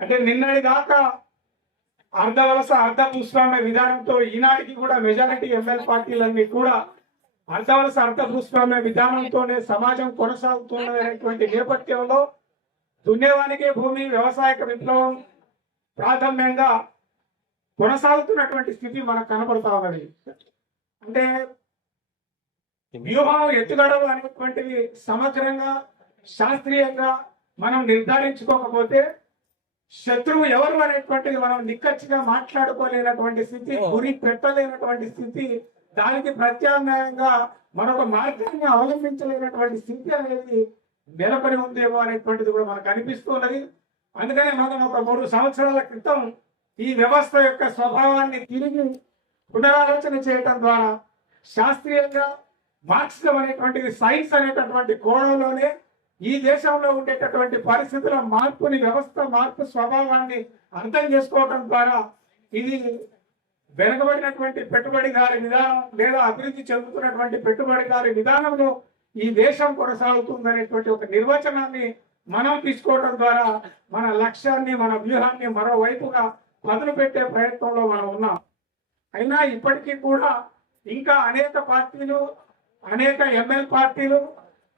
అంటే నిన్నటి దాకా అర్ధవలస అర్ధ భూస్వామ్య విధానంతో ఈనాటికి కూడా మెజారిటీ ఎమ్మెల్యే పార్టీలన్నీ కూడా అర్ధవలస అర్ధ భూస్వామ్య విధానంతోనే సమాజం కొనసాగుతున్నటువంటి నేపథ్యంలో దున్నేవానికే భూమి వ్యవసాయక విప్లవం ప్రాథమ్యంగా కొనసాగుతున్నటువంటి స్థితి మనకు కనబడతా ఉన్నది. అంటే వ్యూహం ఎత్తుగడలు అనేటువంటివి సమగ్రంగా శాస్త్రీయంగా మనం నిర్ధారించుకోకపోతే శత్రువు ఎవరు అనేటువంటిది మనం నిక్కచ్చిగా మాట్లాడుకోలేనటువంటి స్థితి, గురి పెట్టలేనటువంటి స్థితి, దానికి ప్రత్యామ్నాయంగా మరొక మార్గాన్ని అవలంబించలేనటువంటి స్థితి అనేది నెలకొని ఉందేమో అనేటువంటిది కూడా మనకు అనిపిస్తున్నది. అందుకనే మనం ఒక 3 సంవత్సరాల క్రితం ఈ వ్యవస్థ యొక్క స్వభావాన్ని తిరిగి పునరాలోచన చేయటం ద్వారా శాస్త్రీయంగా మార్క్సిజం అనేటువంటిది సైన్స్ అనేటటువంటి కోణంలోనే ఈ దేశంలో ఉండేటటువంటి పరిస్థితుల మార్పుని, వ్యవస్థ మార్పు స్వభావాన్ని అర్థం చేసుకోవడం ద్వారా ఇది వెనుకబడినటువంటి పెట్టుబడిదారి విధానం లేదా అభివృద్ధి చెందుతున్నటువంటి పెట్టుబడిదారి విధానంలో ఈ దేశం కొనసాగుతుందనేటువంటి ఒక నిర్వచనాన్ని మనం తీసుకోవడం ద్వారా మన లక్ష్యాన్ని, మన వ్యూహాన్ని మరోవైపుగా మొదలు పెట్టే ప్రయత్నంలో మనం ఉన్నాం. అయినా ఇప్పటికీ కూడా ఇంకా అనేక పార్టీలు, అనేక ఎమ్మెల్యే పార్టీలు,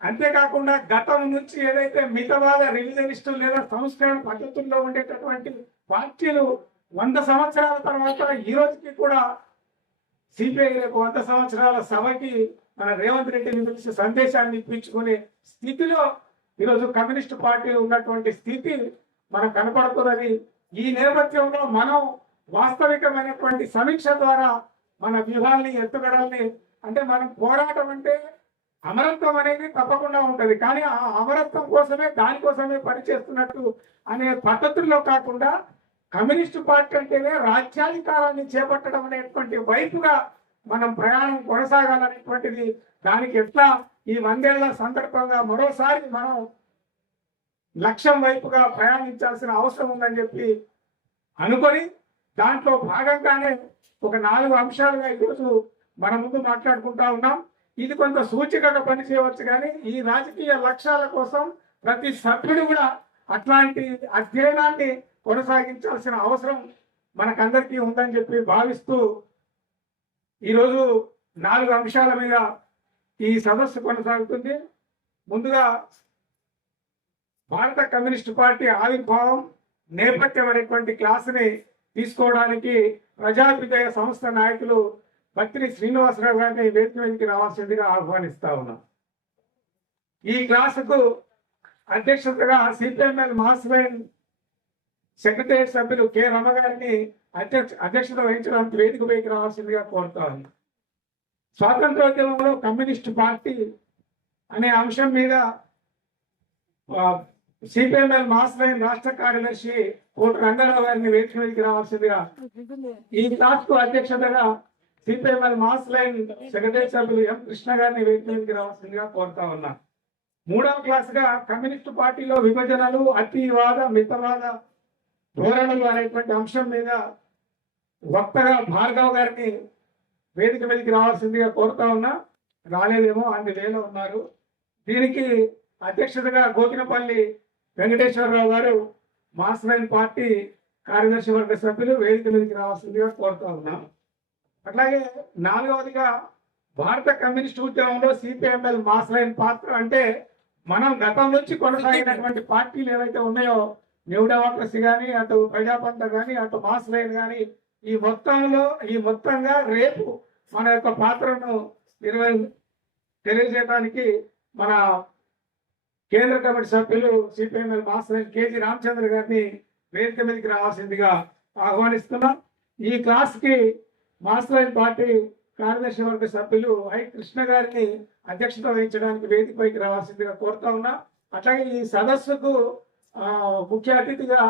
అంతేకాకుండా గతం నుంచి ఏదైతే మితవాద రివిజనిస్టు లేదా సంస్కరణ పద్ధతుల్లో ఉండేటటువంటి పార్టీలు 100 సంవత్సరాల తర్వాత ఈ రోజుకి కూడా సిపిఐ 100 సంవత్సరాల సభకి మన రేవంత్ రెడ్డిని పిలిచి సందేశాన్ని ఇప్పించుకునే స్థితిలో ఈరోజు కమ్యూనిస్టు పార్టీలు ఉన్నటువంటి స్థితి మనకు కనపడుతున్నది. ఈ నేపథ్యంలో మనం వాస్తవికమైనటువంటి సమీక్ష ద్వారా మన వ్యూహాల్ని, ఎత్తుగడల్ని, అంటే మనం పోరాటం అంటే అమరత్వం అనేది తప్పకుండా ఉంటది, కానీ ఆ అమరత్వం కోసమే, దానికోసమే పనిచేస్తున్నట్టు అనే పద్ధతుల్లో కాకుండా కమ్యూనిస్టు పార్టీ అంటేనే రాజ్యాధికారాన్ని చేపట్టడం అనేటువంటి వైపుగా మనం ప్రయాణం కొనసాగాలనేటువంటిది, దానికి ఎట్లా ఈ 100 ఏళ్ల సందర్భంగా మరోసారి మనం లక్ష్యం వైపుగా ప్రయాణించాల్సిన అవసరం ఉందని చెప్పి అనుకొని దాంట్లో భాగంగానే ఒక 4 అంశాలుగా ఈరోజు మన ముందు మాట్లాడుకుంటా ఉన్నాం. ఇది కొంత సూచికగా పనిచేయవచ్చు, కానీ ఈ రాజకీయ లక్ష్యాల కోసం ప్రతి సభ్యుడు కూడా అట్లాంటి అధ్యయనాన్ని కొనసాగించాల్సిన అవసరం మనకందరికీ ఉందని చెప్పి భావిస్తూ ఈరోజు 4 అంశాల మీద ఈ సదస్సు కొనసాగుతుంది. ముందుగా భారత కమ్యూనిస్టు పార్టీ ఆవిర్భావం నేపథ్యం అనేటువంటి క్లాసుని తీసుకోవడానికి ప్రజాభ్యుదయ సంస్థ నాయకులు బత్తిని శ్రీనివాసరావు గారిని వేదిక మీదకి రావాల్సిందిగా ఆహ్వానిస్తా ఉన్నాం. ఈ క్లాసుకు అధ్యక్షతగా సిపిఎంఎల్ మాస్లైన్ సెక్రటరీ సభ్యులు కె రమ గారిని అధ్యక్షత వహించడానికి వేదిక పైకి రావాల్సిందిగా కోరుతా ఉన్నాం. స్వాతంత్రోద్యమంలో కమ్యూనిస్టు పార్టీ అనే అంశం మీద సిపిఎంఎల్ మాస్లైన్ రాష్ట్ర కార్యదర్శి కోట రంగారావు గారిని వేదిక మీదకి రావాల్సిందిగా, ఈ క్లాస్ కు అధ్యక్షతగా సిపిఎంఎల్ మాస్లైన్ సెక్రటరీ సభ్యులు ఎం కృష్ణ గారిని వేదిక మీదకి రావాల్సిందిగా కోరుతా ఉన్నా. 3వ క్లాసుగా కమ్యూనిస్టు పార్టీలో విభజనలు, అతివాద, మితవాద ధోరణులు అనేటువంటి అంశం మీద వక్తగా భార్గవ్ గారిని వేదిక మీదకి రావాల్సిందిగా కోరుతా ఉన్నా. రాలేదేమో, అందులో ఉన్నారు. దీనికి అధ్యక్షతగా గోకినపల్లి వెంకటేశ్వరరావు గారు మాస్లైన్ పార్టీ కార్యదర్శి వర్గ సభ్యులు వేదిక మీదకి రావాల్సిందిగా కోరుతా ఉన్నాం. అట్లాగే 4వదిగా భారత కమ్యూనిస్టు ఉద్యమంలో సిపిఎంఎల్ మాస్లైన్ పాత్ర, అంటే మనం గతం నుంచి కొనసాగినటువంటి పార్టీలు ఏవైతే ఉన్నాయో, న్యూ డెమోక్రసీ కానీ, అటు ప్రజాపంత కానీ, అటు మాస్లైన్ కానీ, ఈ మొత్తంగా రేపు మన యొక్క పాత్రను తెలియజేయడానికి మన కేంద్ర కమిటీ సభ్యులు సిపిఎంఎల్ మాస్లైన్ కేజీ రామచంద్ర గారిని వేదిక మీదకి రావాల్సిందిగా ఆహ్వానిస్తున్నాం. ఈ క్లాస్ కి మాస్లైన్ పార్టీ కార్యదర్శి వర్గ సభ్యులు ఐ కృష్ణ గారిని అధ్యక్షత వహించడానికి వేదికపైకి రావాల్సిందిగా కోరుతా ఉన్నా. అట్లాగే ఈ సదస్సుకు ముఖ్య అతిథిగా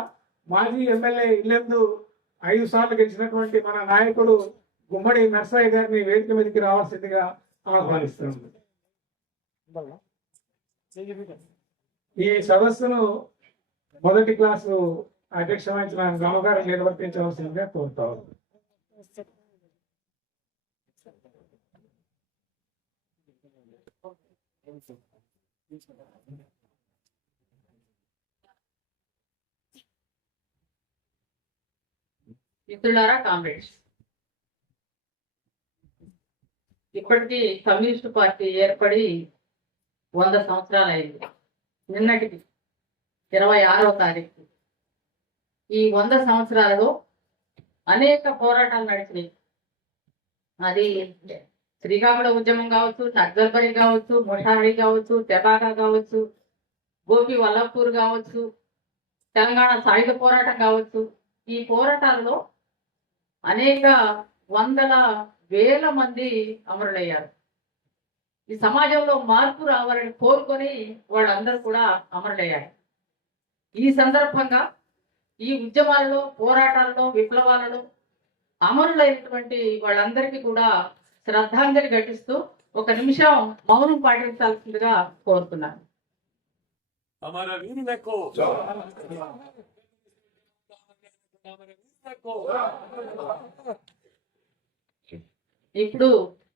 మాజీ ఎమ్మెల్యే ఇల్లెందు 5 సార్లు గెలిచినటువంటి మన నాయకుడు గుమ్మడి నర్సయ్య గారిని వేదిక మీదకి రావాల్సిందిగా ఆహ్వానిస్తున్నాం. ఈ సదస్సును మొదటి క్లాసు అధ్యక్ష వహించిన గమగారు నిర్వర్తించవలసిందిగా కోరుతా ఉన్నాం. మిత్రులారా, కామ్రేడ్స్, ఇప్పటికీ కమ్యూనిస్టు పార్టీ ఏర్పడి 100 సంవత్సరాలు అయింది. నిన్నటికి 26వ తారీఖు. ఈ 100 సంవత్సరాలలో అనేక పోరాటాలు నడిచినాయి. అది శ్రీకాకుళ ఉద్యమం కావచ్చు, నక్సల్బరీ కావచ్చు, మొషాహరి కావచ్చు, తెబాగా కావచ్చు, గోపి వల్లభపూర్ కావచ్చు, తెలంగాణ సాయుధ పోరాటం కావచ్చు. ఈ పోరాటాల్లో అనేక వందల వేల మంది అమరులయ్యారు. ఈ సమాజంలో మార్పు రావాలని కోరుకొని వాళ్ళందరూ కూడా అమరులయ్యారు. ఈ సందర్భంగా ఈ ఉద్యమాలలో, పోరాటాలలో, విప్లవాలలో అమరులైనటువంటి వాళ్ళందరికీ కూడా శ్రద్ధాంజలి ఘటిస్తూ 1 నిమిషం మౌనం పాటించాల్సిందిగా కోరుతున్నాను. అమరవీరులకు ఇప్పుడు